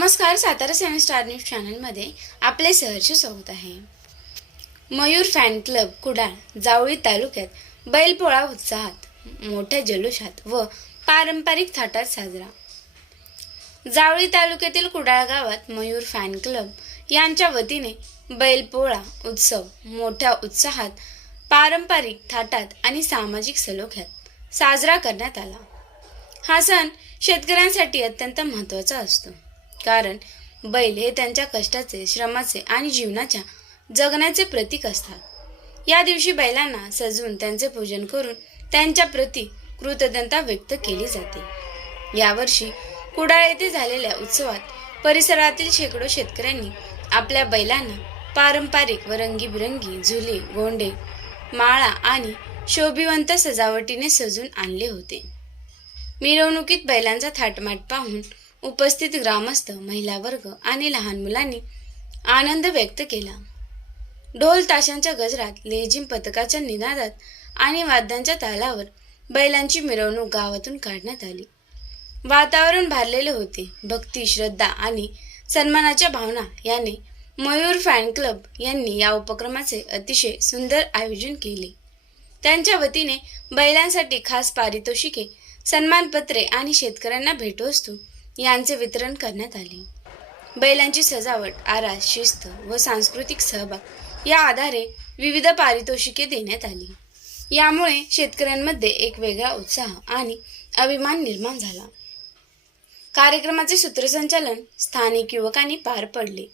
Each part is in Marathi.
नमस्कार सातारा सेवन स्टार न्यूज चॅनलमध्ये आपले सहर्ष स्वागत आहे. मयूर फॅन क्लब कुडाळ जावळी तालुक्यात बैलपोळा उत्साहात मोठ्या जल्लोषात व पारंपरिक थाटात साजरा. जावळी तालुक्यातील कुडाळ गावात मयूर फॅन क्लब यांच्या वतीने बैलपोळा उत्सव मोठ्या उत्साहात पारंपरिक थाटात आणि सामाजिक सलोख्यात साजरा करण्यात आला. हा सण शेतकऱ्यांसाठी अत्यंत महत्त्वाचा असतो. कारण बैल हे त्यांच्या कष्टाचे श्रमाचे आणि जीवनाच्या जगण्याचे प्रतीक असतात. या दिवशी बैलांना सजवून त्यांचे पूजन करून त्यांच्या प्रती कृतज्ञता व्यक्त केली जाते. यावर्षी कुडाळ येथे झालेल्या उत्सवात परिसरातील शेकडो शेतकऱ्यांनी आपल्या बैलांना पारंपरिक व रंगीबिरंगी झुले गोंडे माळा आणि शोभिवंत सजावटीने सजून आणले होते. मिरवणुकीत बैलांचा थाटमाट पाहून उपस्थित ग्रामस्थ महिला वर्ग आणि लहान मुलांनी आनंद व्यक्त केला. ढोल ताशांच्या गजरात लेझिम पथकाच्या निनादात आणि वाद्यांच्या तालावर बैलांची मिरवणूक गावातून काढण्यात आली. वातावरण भारलेले होते. भक्ती श्रद्धा आणि सन्मानाच्या भावना याने मयूर फॅन क्लब यांनी या उपक्रमाचे अतिशय सुंदर आयोजन केले. त्यांच्या वतीने बैलांसाठी खास पारितोषिके सन्मानपत्रे आणि शेतकऱ्यांना भेटवस्तू यांचे वितरण करण्यात आले. बैलांची सजावट आरास शिस्त व सांस्कृतिक सहभाग या आधारे विविध पारितोषिके देण्यात आली. यामुळे शेतकऱ्यांमध्ये एक वेगळा उत्साह आणि अभिमान निर्माण झाला. कार्यक्रमाचे सूत्रसंचालन स्थानिक युवकांनी पार पडले.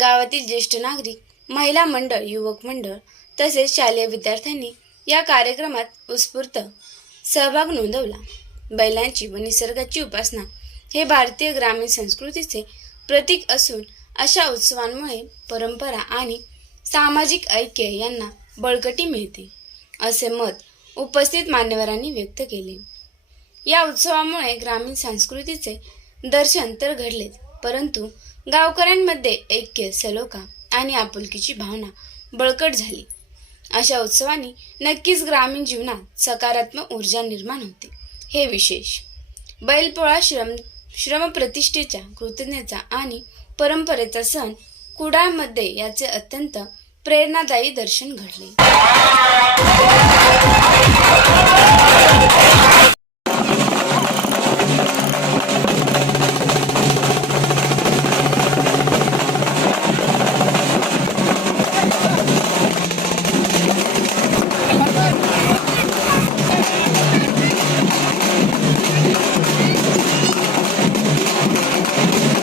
गावातील ज्येष्ठ नागरिक महिला मंडळ युवक मंडळ तसेच शालेय विद्यार्थ्यांनी या कार्यक्रमात उत्स्फूर्त सहभाग नोंदवला. बैलांची व निसर्गाची उपासना हे भारतीय ग्रामीण संस्कृतीचे प्रतीक असून अशा उत्सवांमुळे परंपरा आणि सामाजिक ऐक्य यांना बळकटी मिळते असे मत उपस्थित मान्यवरांनी व्यक्त केले. या उत्सवामुळे ग्रामीण संस्कृतीचे दर्शन तर घडलेच परंतु गावकऱ्यांमध्ये ऐक्य सलोखा आणि आपुलकीची भावना बळकट झाली. अशा उत्सवांनी नक्कीच ग्रामीण जीवनात सकारात्मक ऊर्जा निर्माण होते. हे विशेष बैलपोळा श्रम श्रमप्रतिष्ठेच्या कृतज्ञतेचा आणि परंपरेचा सण कुडाळमध्ये याचे अत्यंत प्रेरणादायी दर्शन घडले.